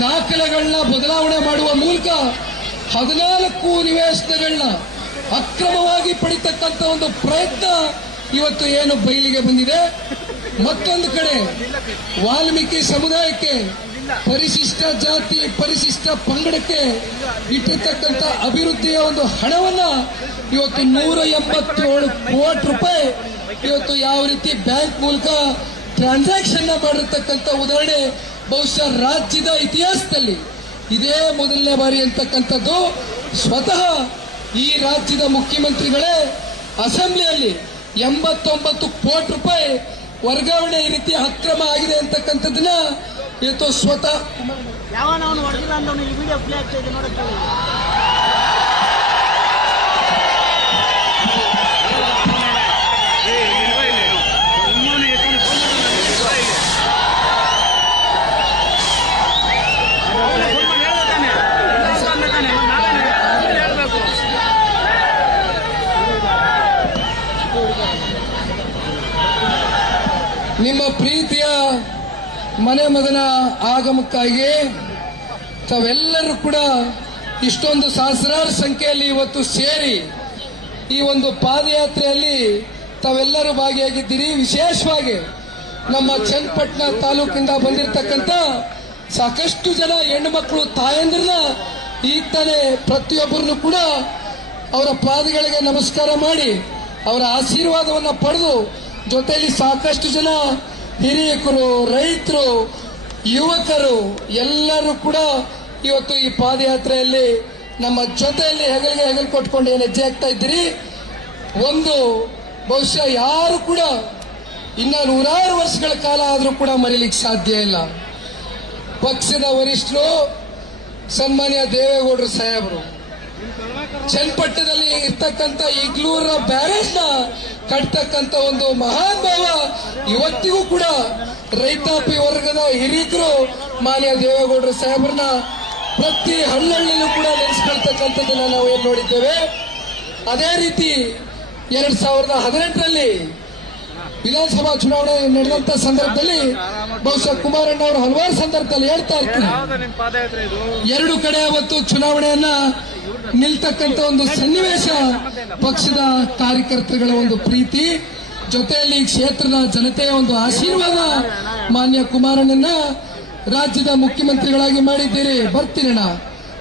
ದಾಖಲೆಗಳನ್ನ ಬದಲಾವಣೆ ಮಾಡುವ ಮೂಲಕ ಹದಿನಾಲ್ಕು ನಿವೇಶನಗಳನ್ನ ಅಕ್ರಮವಾಗಿ ಪಡಿತಕ್ಕಂತ ಒಂದು ಪ್ರಯತ್ನ ಇವತ್ತು ಏನು ಬಯಲಿಗೆ ಬಂದಿದೆ. ಮತ್ತೊಂದು ಕಡೆ ವಾಲ್ಮೀಕಿ ಸಮುದಾಯಕ್ಕೆ ಪರಿಶಿಷ್ಟ ಜಾತಿ, ಪರಿಶಿಷ್ಟ ಪಂಗಡಕ್ಕೆ ಇಟ್ಟಿರ್ತಕ್ಕಂಥ ಅಭಿವೃದ್ಧಿಯ ಒಂದು ಹಣವನ್ನ ಇವತ್ತು ನೂರ ಎಂಬತ್ತೇಳು ಕೋಟಿ ರೂಪಾಯಿ ಇವತ್ತು ಯಾವ ರೀತಿ ಬ್ಯಾಂಕ್ ಮೂಲಕ ಟ್ರಾನ್ಸಾಕ್ಷನ್ ಮಾಡಿರ್ತಕ್ಕಂಥ ಉದಾಹರಣೆ ಬಹುಶಃ ರಾಜ್ಯದ ಇತಿಹಾಸದಲ್ಲಿ ಇದೇ ಮೊದಲನೇ ಬಾರಿ ಅಂತಕ್ಕಂಥದ್ದು. ಸ್ವತಃ ಈ ರಾಜ್ಯದ ಮುಖ್ಯಮಂತ್ರಿಗಳೇ ಅಸೆಂಬ್ಲಿಯಲ್ಲಿ ಎಂಬತ್ತೊಂಬತ್ತು ಕೋಟಿ ರೂಪಾಯಿ ವರ್ಗಾವಣೆ ಈ ರೀತಿ ಅಕ್ರಮ ಆಗಿದೆ ಅಂತಕ್ಕಂಥದ್ದನ್ನ ಇವತ್ತು ಸ್ವತಃ ನಿಮ್ಮ ಪ್ರೀತಿಯ ಮನೆ ಮಗನ ಆಗಮಕ್ಕಾಗಿ ತಾವೆಲ್ಲರೂ ಕೂಡ ಇಷ್ಟೊಂದು ಸಹಸ್ರಾರು ಸಂಖ್ಯೆಯಲ್ಲಿ ಇವತ್ತು ಸೇರಿ ಈ ಒಂದು ಪಾದಯಾತ್ರೆಯಲ್ಲಿ ತಾವೆಲ್ಲರೂ ಭಾಗಿಯಾಗಿದ್ದೀರಿ. ವಿಶೇಷವಾಗಿ ನಮ್ಮ ಚನ್ನಪಟ್ಟಣ ತಾಲೂಕಿಂದ ಬಂದಿರತಕ್ಕಂತ ಸಾಕಷ್ಟು ಜನ ಹೆಣ್ಣು ಮಕ್ಕಳು ತಾಯಂದ್ರನ್ನ ಈಗ ತಾನೇ ಪ್ರತಿಯೊಬ್ಬರನ್ನು ಕೂಡ ಅವರ ಪಾದಗಳಿಗೆ ನಮಸ್ಕಾರ ಮಾಡಿ ಅವರ ಆಶೀರ್ವಾದವನ್ನ ಪಡೆದು ಜೊತೆಯಲ್ಲಿ ಸಾಕಷ್ಟು ಜನ ಹಿರಿಯಕರು, ರೈತರು, ಯುವಕರು ಎಲ್ಲರೂ ಕೂಡ ಇವತ್ತು ಈ ಪಾದಯಾತ್ರೆಯಲ್ಲಿ ನಮ್ಮ ಜೊತೆಯಲ್ಲಿ ಹೆಗಲಿಗೆ ಹೆಗಲು ಕೊಟ್ಕೊಂಡು ಏನು ಹೆಜ್ಜೆ ಆಗ್ತಾ ಇದ್ದೀರಿ? ಒಂದು, ಬಹುಶಃ ಯಾರು ಕೂಡ ಇನ್ನ ನೂರಾರು ವರ್ಷಗಳ ಕಾಲ ಆದರೂ ಕೂಡ ಮರೀಲಿಕ್ಕೆ ಸಾಧ್ಯ ಇಲ್ಲ. ಪಕ್ಷದ ವರಿಷ್ಠರು, ಸನ್ಮಾನ್ಯ ದೇವೇಗೌಡರು ಸಾಹೇಬರು ಚನ್ನಪಟ್ಟಣದಲ್ಲಿ ಇರ್ತಕ್ಕಂಥ ಇಗ್ಲೂರ ಬ್ಯಾರೇಜ್ನ ಕಟ್ತಕ್ಕಂಥ ಒಂದು ಮಹಾನ್ ಭಾವ ಇವತ್ತಿಗೂ ಕೂಡ ರೈತಾಪಿ ವರ್ಗದ ಹಿರಿಯರು ಮಾನ್ಯ ದೇವೇಗೌಡರು ಸಾಹೇಬ್ರನ್ನ ಪ್ರತಿ ಹಳ್ಳಹಳ್ಳಿಲೂ ಕೂಡ ನೆನೆಸ್ಕೊಳ್ತಕ್ಕಂಥದ್ದನ್ನ ನಾವು ಏನ್ ನೋಡಿದ್ದೇವೆ? ಅದೇ ರೀತಿ ಎರಡ್ ಸಾವಿರದ ಹದಿನೆಂಟರಲ್ಲಿ ವಿಧಾನಸಭಾ ಚುನಾವಣೆ ನಡೆದಂತ ಸಂದರ್ಭದಲ್ಲಿ ಬಹುಶಃ ಕುಮಾರಣ್ಣ ಅವರು ಹಲವಾರು ಸಂದರ್ಭದಲ್ಲಿ ಹೇಳ್ತಾ ಇರ್ತಾರೆ ಎರಡು ಕಡೆ ಅವತ್ತು ಚುನಾವಣೆಯನ್ನ ನಿಲ್ತಕ್ಕಂತ ಒಂದು ಸನ್ನಿವೇಶ ಪಕ್ಷದ ಕಾರ್ಯಕರ್ತರುಗಳ ಒಂದು ಪ್ರೀತಿ. ಜೊತೆಯಲ್ಲಿ ಕ್ಷೇತ್ರದ ಜನತೆಯ ಒಂದು ಆಶೀರ್ವಾದ ಮಾನ್ಯ ಕುಮಾರನನ್ನ ರಾಜ್ಯದ ಮುಖ್ಯಮಂತ್ರಿಗಳಾಗಿ ಮಾಡಿದ್ದೀರಿ. ಬರ್ತೀರಣ್ಣ